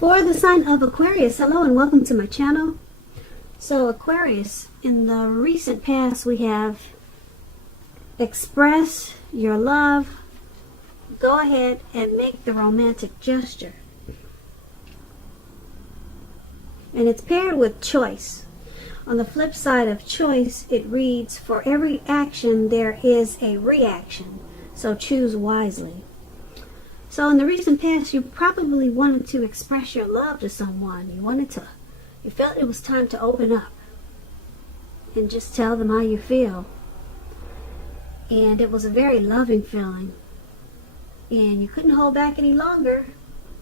For the sign of Aquarius, hello and welcome to my channel. So Aquarius, in the recent past we have express your love, go ahead and make the romantic gesture. And it's paired with choice. On the flip side of choice, it reads, for every action there is a reaction, so choose wisely. So in the recent past, you probably wanted to express your love to someone. You felt it was time to open up and just tell them how you feel. And it was a very loving feeling. And you couldn't hold back any longer.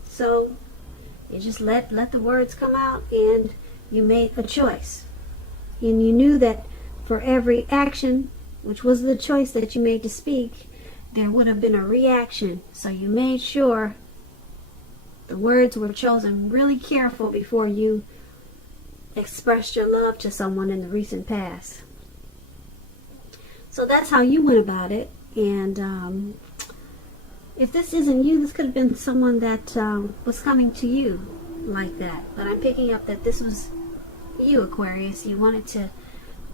So you just let the words come out, and you made a choice. And you knew that for every action, which was the choice that you made to speak, there would have been a reaction. So you made sure the words were chosen really careful before you expressed your love to someone in the recent past. So that's how you went about it. And if this isn't you, this could have been someone that was coming to you like that. But I'm picking up that this was you, Aquarius. You wanted to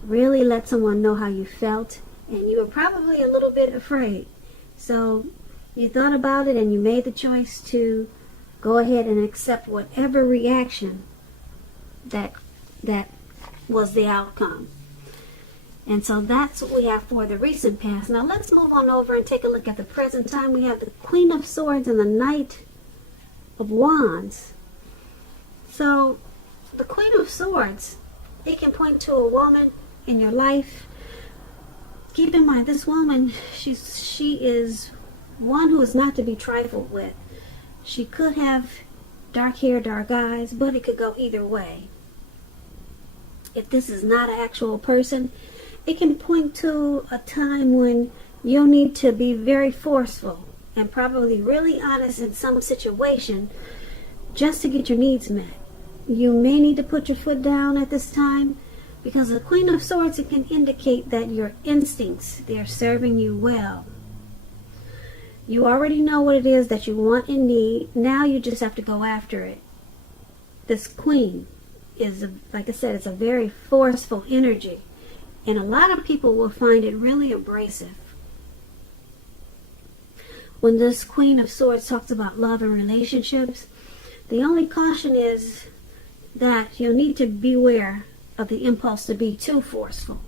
really let someone know how you felt, and you were probably a little bit afraid. So you thought about it and you made the choice to go ahead and accept whatever reaction that was the outcome. And so that's what we have for the recent past. Now let's move on over and take a look at the present time. We have the Queen of Swords and the Knight of Wands. So the Queen of Swords, it can point to a woman in your life. Keep in mind, this woman, she is one who is not to be trifled with. She could have dark hair, dark eyes, but it could go either way. If this is not an actual person, it can point to a time when you'll need to be very forceful and probably really honest in some situation just to get your needs met. You may need to put your foot down at this time, because the Queen of Swords, it can indicate that your instincts, they're serving you well. You already know what it is that you want and need. Now you just have to go after it. This Queen is, like I said, it's a very forceful energy. And a lot of people will find it really abrasive. When this Queen of Swords talks about love and relationships, the only caution is that you'll need to beware of the impulse to be too forceful.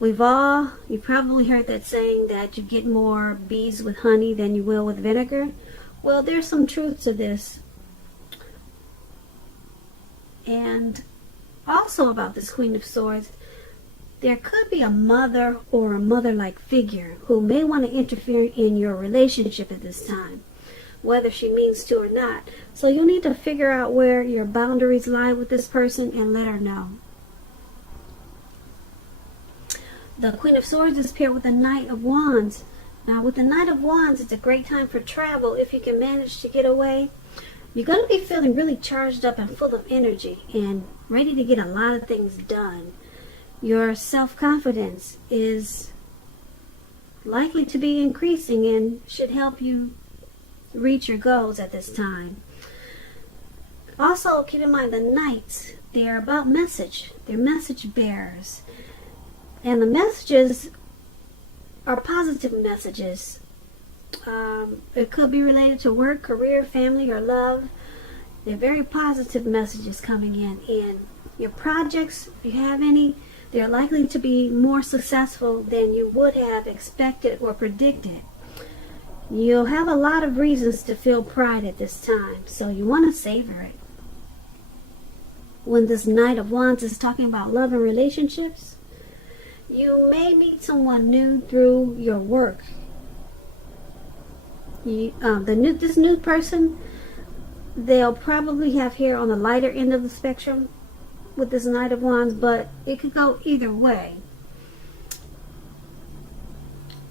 You probably heard that saying that you get more bees with honey than you will with vinegar. Well, there's some truth to this. And also about this Queen of Swords, there could be a mother or a mother-like figure who may want to interfere in your relationship at this time, whether she means to or not. So you'll need to figure out where your boundaries lie with this person and let her know. The Queen of Swords is paired with the Knight of Wands. Now with the Knight of Wands, it's a great time for travel if you can manage to get away. You're going to be feeling really charged up and full of energy and ready to get a lot of things done. Your self-confidence is likely to be increasing and should help you reach your goals at this time. Also, keep in mind the Knights, they are about message. They're message bearers. And the messages are positive messages. It could be related to work, career, family, or love. They're very positive messages coming in. And your projects, if you have any, they're likely to be more successful than you would have expected or predicted. You'll have a lot of reasons to feel pride at this time, so you want to savor it. When this Knight of Wands is talking about love and relationships, you may meet someone new through your work. This new person, they'll probably have hair on the lighter end of the spectrum with this Knight of Wands, but it could go either way.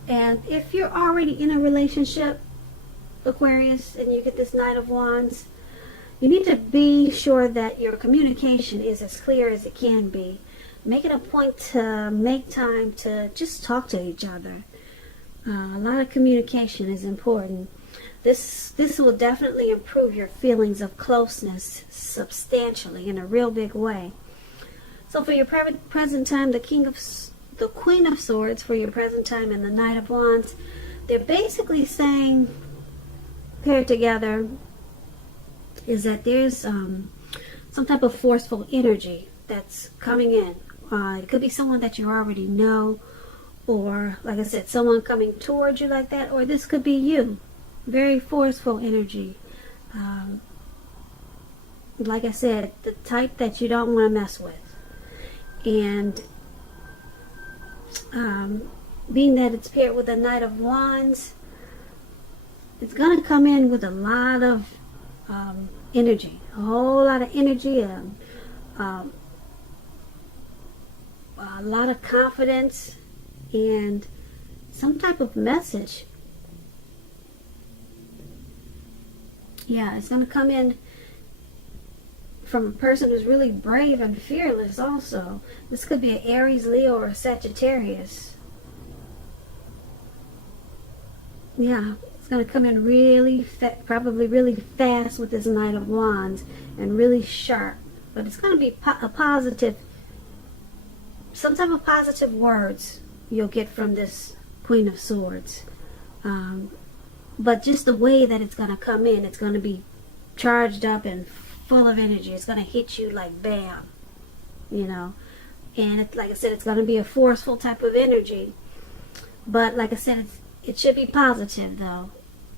And if you're already in a relationship, Aquarius, and you get this Knight of Wands, you need to be sure that your communication is as clear as it can be. Make it a point to make time to just talk to each other. A lot of communication is important. This will definitely improve your feelings of closeness substantially in a real big way. So for your present time, the Queen of Swords for your present time and the Knight of Wands, they're basically saying, paired together, is that there's some type of forceful energy that's coming in. It could be someone that you already know, or like I said, someone coming towards you like that, or this could be you. Very forceful energy. Like I said, the type that you don't want to mess with. And being that it's paired with the Knight of Wands, it's going to come in with a lot of energy. A whole lot of energy. A lot of confidence. And some type of message. Yeah, it's going to come in from a person who's really brave and fearless also. This could be an Aries, Leo, or a Sagittarius. Yeah, it's going to come in really, probably really fast with this Knight of Wands and really sharp. But it's going to be a positive, some type of positive words you'll get from this Queen of Swords. But just the way that it's going to come in, it's going to be charged up and full of energy. It's going to hit you like bam, you know. And it's, like I said, it's going to be a forceful type of energy. But like I said, it should be positive though.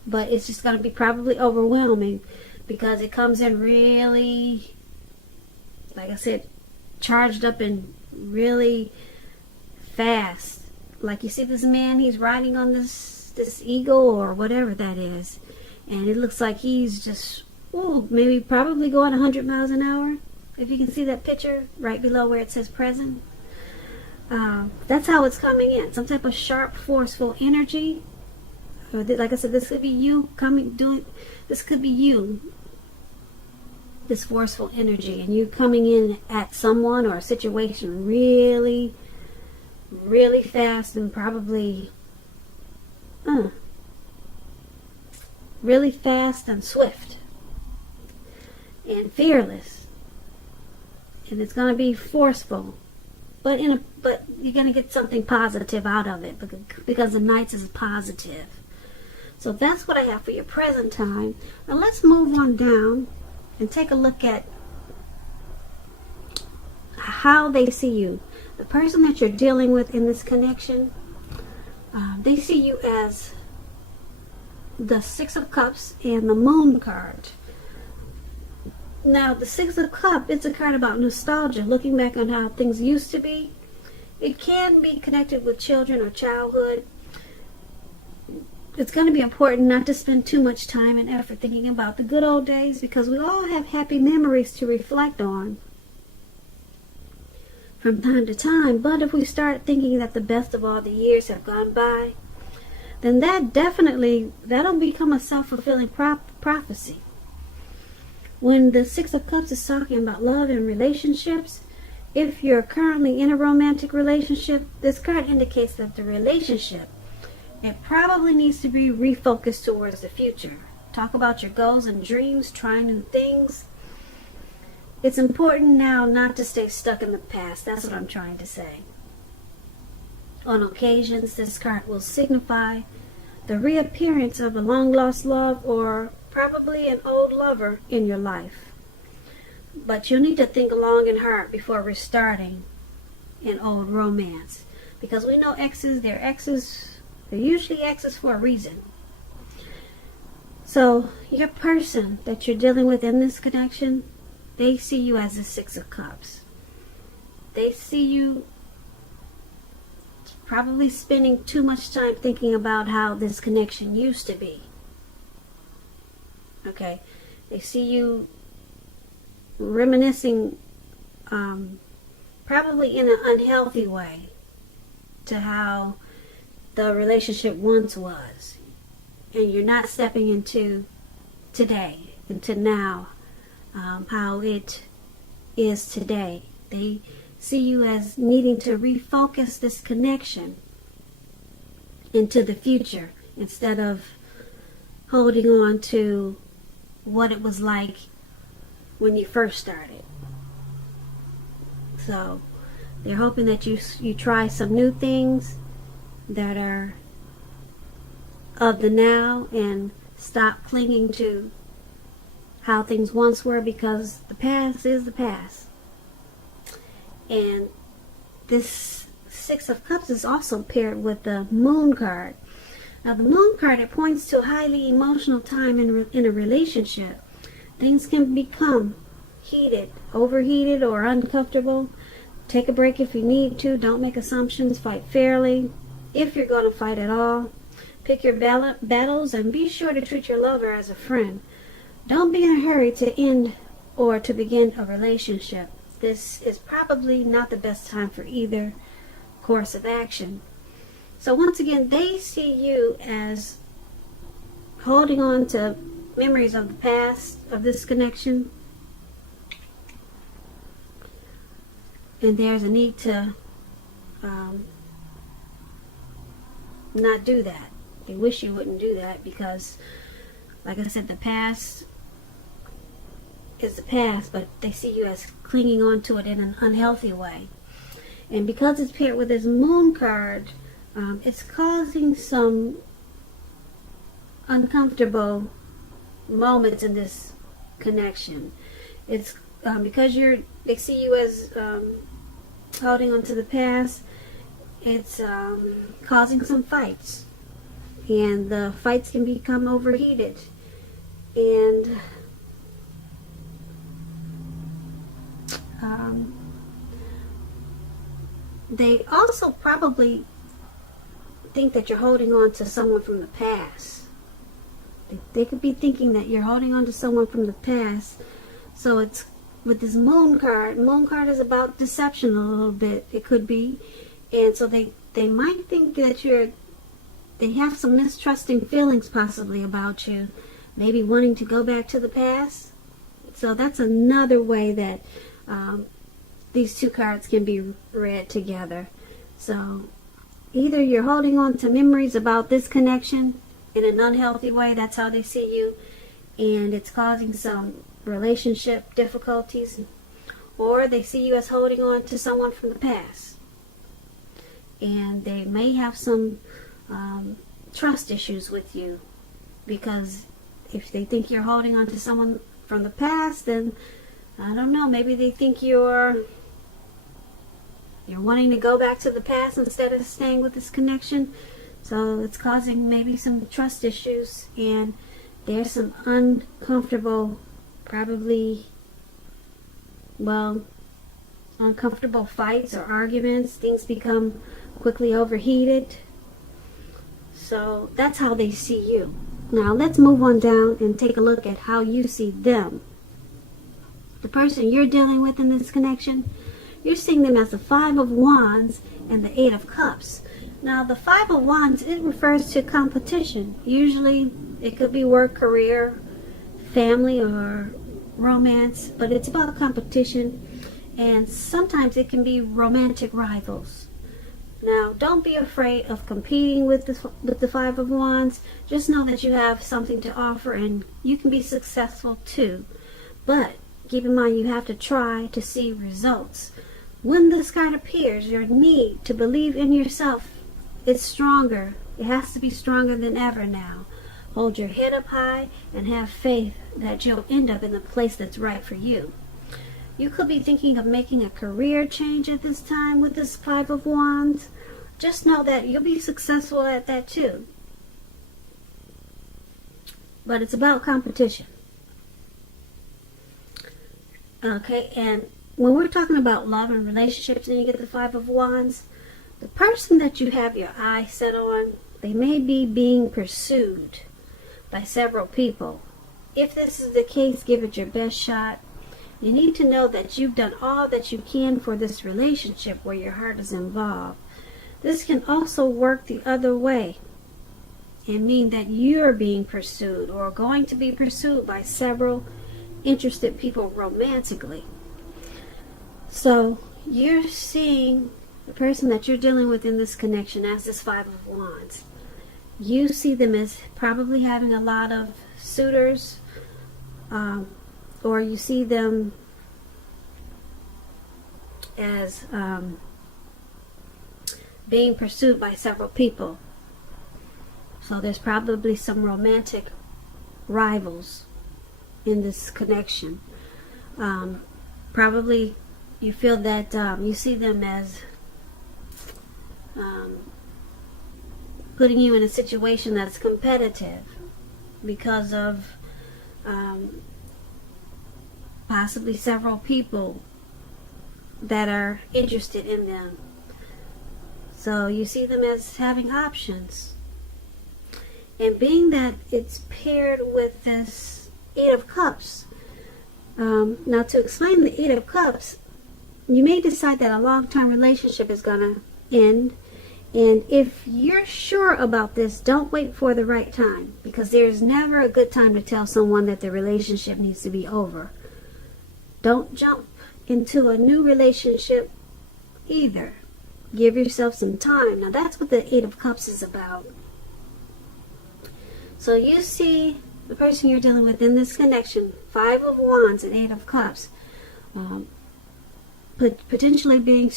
But it's just going to be probably overwhelming because it comes in really, like I said, charged up and really fast. Like you see this man, he's riding on this eagle or whatever that is, and it looks like he's just maybe probably going 100 miles an hour, if you can see that picture right below where it says present. That's how it's coming in, some type of sharp, forceful energy. Or like I said, this could be you this could be you, this forceful energy, and you coming in at someone or a situation really, really fast and probably really fast and swift and fearless, and it's going to be forceful, but you're going to get something positive out of it because the Knights is positive. So that's what I have for your present time. Now let's move on down and take a look at how they see you. The person that you're dealing with in this connection, they see you as the Six of Cups and the Moon card. Now, the Six of Cups, it's a card about nostalgia, looking back on how things used to be. It can be connected with children or childhood. It's going to be important not to spend too much time and effort thinking about the good old days, because we all have happy memories to reflect on from time to time. But if we start thinking that the best of all the years have gone by, then that'll become a self-fulfilling prophecy. When the Six of Cups is talking about love and relationships, if you're currently in a romantic relationship, this card indicates that the relationship, it probably needs to be refocused towards the future. Talk about your goals and dreams, try new things. It's important now not to stay stuck in the past. That's what I'm trying to say. On occasions, this card will signify the reappearance of a long-lost love or probably an old lover in your life. But you'll need to think long and hard before restarting an old romance. Because we know they're usually exes for a reason. So your person that you're dealing with in this connection, they see you as the Six of Cups. They see you probably spending too much time thinking about how this connection used to be. Okay, they see you reminiscing, probably in an unhealthy way, to how the relationship once was, and you're not stepping into today, into now, how it is today. They see you as needing to refocus this connection into the future instead of holding on to what it was like when you first started. So they're hoping that you try some new things that are of the now and stop clinging to how things once were, because the past is the past. And this Six of Cups is also paired with the Moon card. Now the Moon card, it points to a highly emotional time in a relationship. Things can become heated, overheated, or uncomfortable. Take a break if you need to. Don't make assumptions. Fight fairly, if you're going to fight at all. Pick your battles and be sure to treat your lover as a friend. Don't be in a hurry to end or to begin a relationship. This is probably not the best time for either course of action. So once again, they see you as holding on to memories of the past, of this connection. And there's a need to not do that. They wish you wouldn't do that because, like I said, the past is the past, but they see you as clinging on to it in an unhealthy way. And because it's paired with this Moon card, it's causing some uncomfortable moments in this connection. It's because they see you as holding on to the past. It's causing some fights, and the fights can become overheated, and they also probably think that you're holding on to someone from the past. They could be thinking that you're holding on to someone from the past. So it's with this Moon card. Moon card is about deception a little bit. It could be. And so they might think that they have some mistrusting feelings possibly about you. Maybe wanting to go back to the past. So that's another way that these two cards can be read together. So either you're holding on to memories about this connection in an unhealthy way, that's how they see you, and it's causing some relationship difficulties, or they see you as holding on to someone from the past, and they may have some trust issues with you, because if they think you're holding on to someone from the past, then I don't know, maybe they think you're wanting to go back to the past instead of staying with this connection. So it's causing maybe some trust issues, and there's some uncomfortable, uncomfortable fights or arguments. Things become quickly overheated. So that's how they see you. Now let's move on down and take a look at how you see them. The person you're dealing with in this connection, you're seeing them as the Five of Wands and the Eight of Cups. Now the Five of Wands, it refers to competition. Usually it could be work, career, family, or romance, but it's about competition, and sometimes it can be romantic rivals. Now don't be afraid of competing with the Five of Wands. Just know that you have something to offer and you can be successful too. But keep in mind, you have to try to see results. When this card appears, your need to believe in yourself is stronger. It has to be stronger than ever now. Hold your head up high and have faith that you'll end up in the place that's right for you. You could be thinking of making a career change at this time with this Five of Wands. Just know that you'll be successful at that too. But it's about competition. Okay, and when we're talking about love and relationships and you get the Five of Wands, the person that you have your eye set on, they may be being pursued by several people. If this is the case, give it your best shot. You need to know that you've done all that you can for this relationship where your heart is involved. This can also work the other way and mean that you're being pursued or going to be pursued by several interested people romantically. So you're seeing the person that you're dealing with in this connection as this Five of Wands. You see them as probably having a lot of suitors, or you see them as being pursued by several people. So there's probably some romantic rivals in this connection. Probably you feel that you see them as putting you in a situation that's competitive because of possibly several people that are interested in them. So you see them as having options. And being that it's paired with this Eight of Cups, now to explain the Eight of Cups, you may decide that a long-term relationship is going to end. And if you're sure about this, don't wait for the right time, because there's never a good time to tell someone that the relationship needs to be over. Don't jump into a new relationship either. Give yourself some time. Now that's what the Eight of Cups is about. So you see the person you're dealing with in this connection, Five of Wands and Eight of Cups, potentially being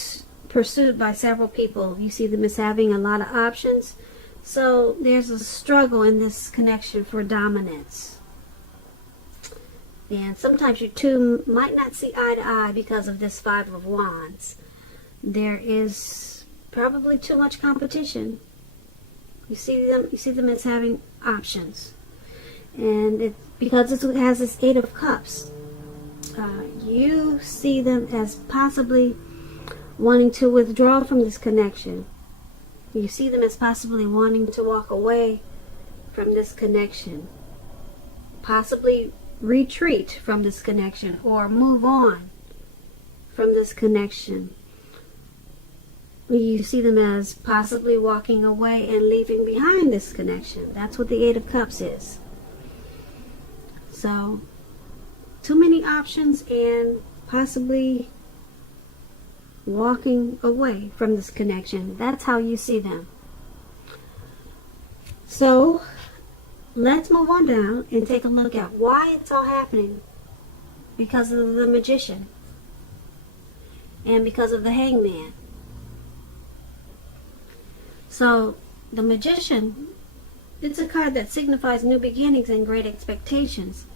pursued by several people. You see them as having a lot of options. So there's a struggle in this connection for dominance. And sometimes you two might not see eye to eye because of this Five of Wands. There is probably too much competition. You see them as having options. And because it has this Eight of Cups, you see them as possibly wanting to withdraw from this connection. You see them as possibly wanting to walk away from this connection. Possibly retreat from this connection or move on from this connection. You see them as possibly walking away and leaving behind this connection. That's what the Eight of Cups is. So, too many options and possibly walking away from this connection. That's how you see them. So, let's move on down and take a look at why it's all happening. Because of the Magician and because of the Hangman. So, the Magician, it's a card that signifies new beginnings and great expectations.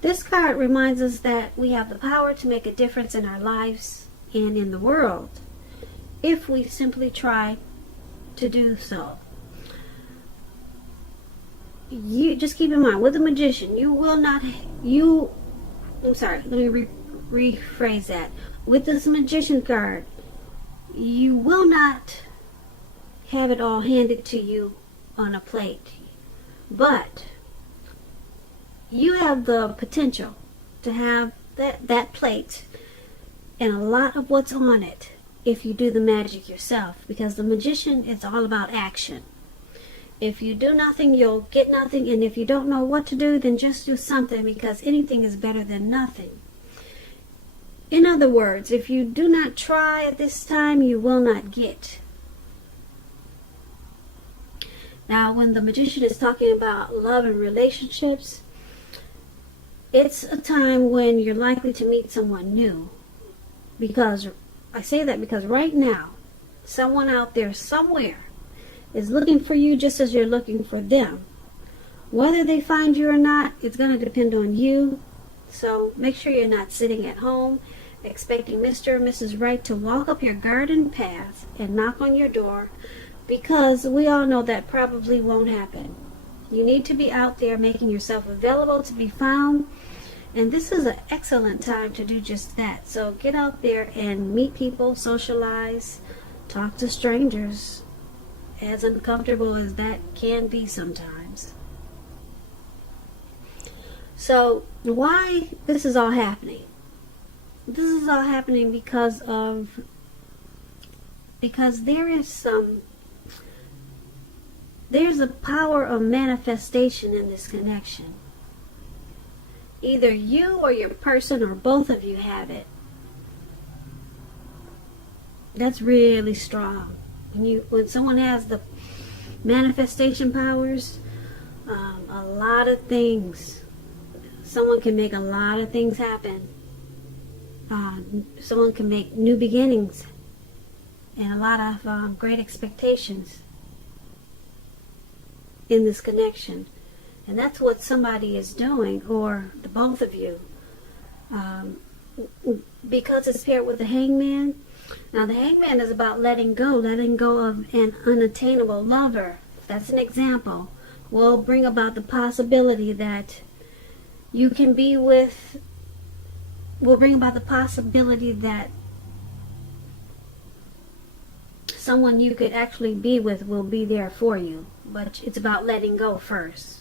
This card reminds us that we have the power to make a difference in our lives and in the world if we simply try to do so. You just keep in mind, with the Magician, let me rephrase that. With this Magician card, you will not have it all handed to you on a plate, but you have the potential to have that plate and a lot of what's on it if you do the magic yourself, because the Magician is all about action. If you do nothing, you'll get nothing, and if you don't know what to do, then just do something, because anything is better than nothing. In other words, if you do not try at this time, you will not get. Now, when the Magician is talking about love and relationships, it's a time when you're likely to meet someone new. Because, I say that because right now, someone out there somewhere is looking for you just as you're looking for them. Whether they find you or not, it's going to depend on you. So make sure you're not sitting at home expecting Mr. or Mrs. Right to walk up your garden path and knock on your door, because we all know that probably won't happen. You need to be out there making yourself available to be found, and this is an excellent time to do just that. So get out there and meet people, socialize, talk to strangers, as uncomfortable as that can be sometimes. So why this is all happening? This is all happening because there's a power of manifestation in this connection. Either you or your person or both of you have it. That's really strong. When someone has Manifestation powers, a lot of things. Someone can make a lot of things happen. Someone can make new beginnings and a lot of great expectations in this connection. And that's what somebody is doing, or the both of you. Because it's paired with the Hangman. Now the Hangman is about letting go of an unattainable lover. That's an example. Will bring about the possibility that you can be with, will bring about the possibility that someone you could actually be with will be there for you. But it's about letting go first.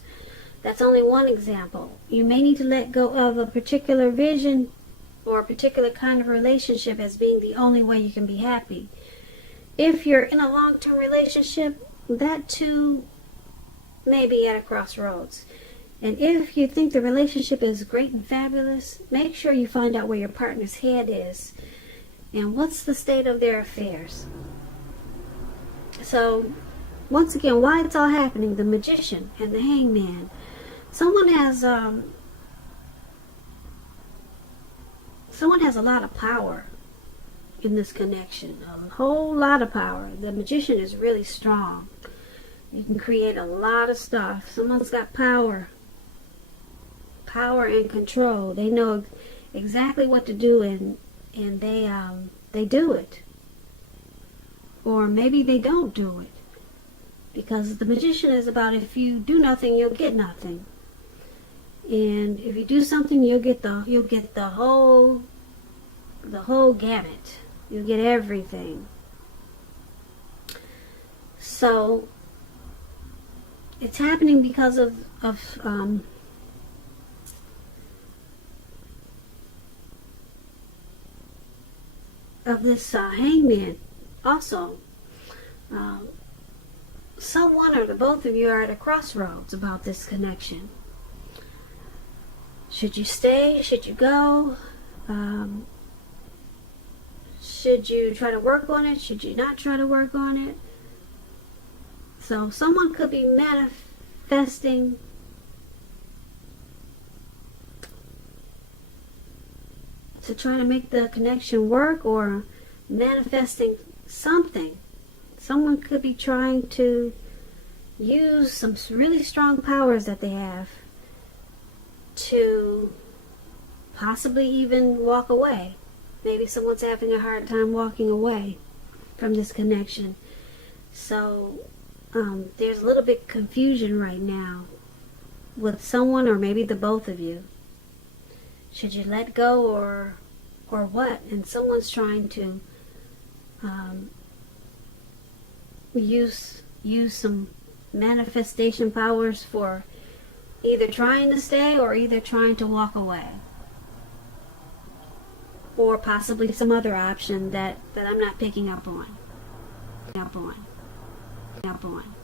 That's only one example. You may need to let go of a particular vision or a particular kind of relationship as being the only way you can be happy. If you're in a long-term relationship, that too may be at a crossroads. And if you think the relationship is great and fabulous, make sure you find out where your partner's head is and what's the state of their affairs. So, once again, why it's all happening, the Magician and the Hangman. Someone has a lot of power in this connection, a whole lot of power. The Magician is really strong. You can create a lot of stuff. Someone's got power and control. They know exactly what to do, and they do it. Or maybe they don't do it, because the Magician is about, if you do nothing, you'll get nothing. And if you do something, you'll get the whole gamut. You'll get everything. So it's happening because of this Hangman. Also, someone or the both of you are at a crossroads about this connection. Should you stay? Should you go? Should you try to work on it? Should you not try to work on it? So someone could be manifesting to try to make the connection work, or manifesting something. Someone could be trying to use some really strong powers that they have to possibly even walk away. Maybe someone's having a hard time walking away from this connection. So there's a little bit confusion right now with someone, or maybe the both of you. Should you let go or what? And someone's trying to use some manifestation powers for either trying to stay or either trying to walk away. Or possibly some other option that I'm not picking up on.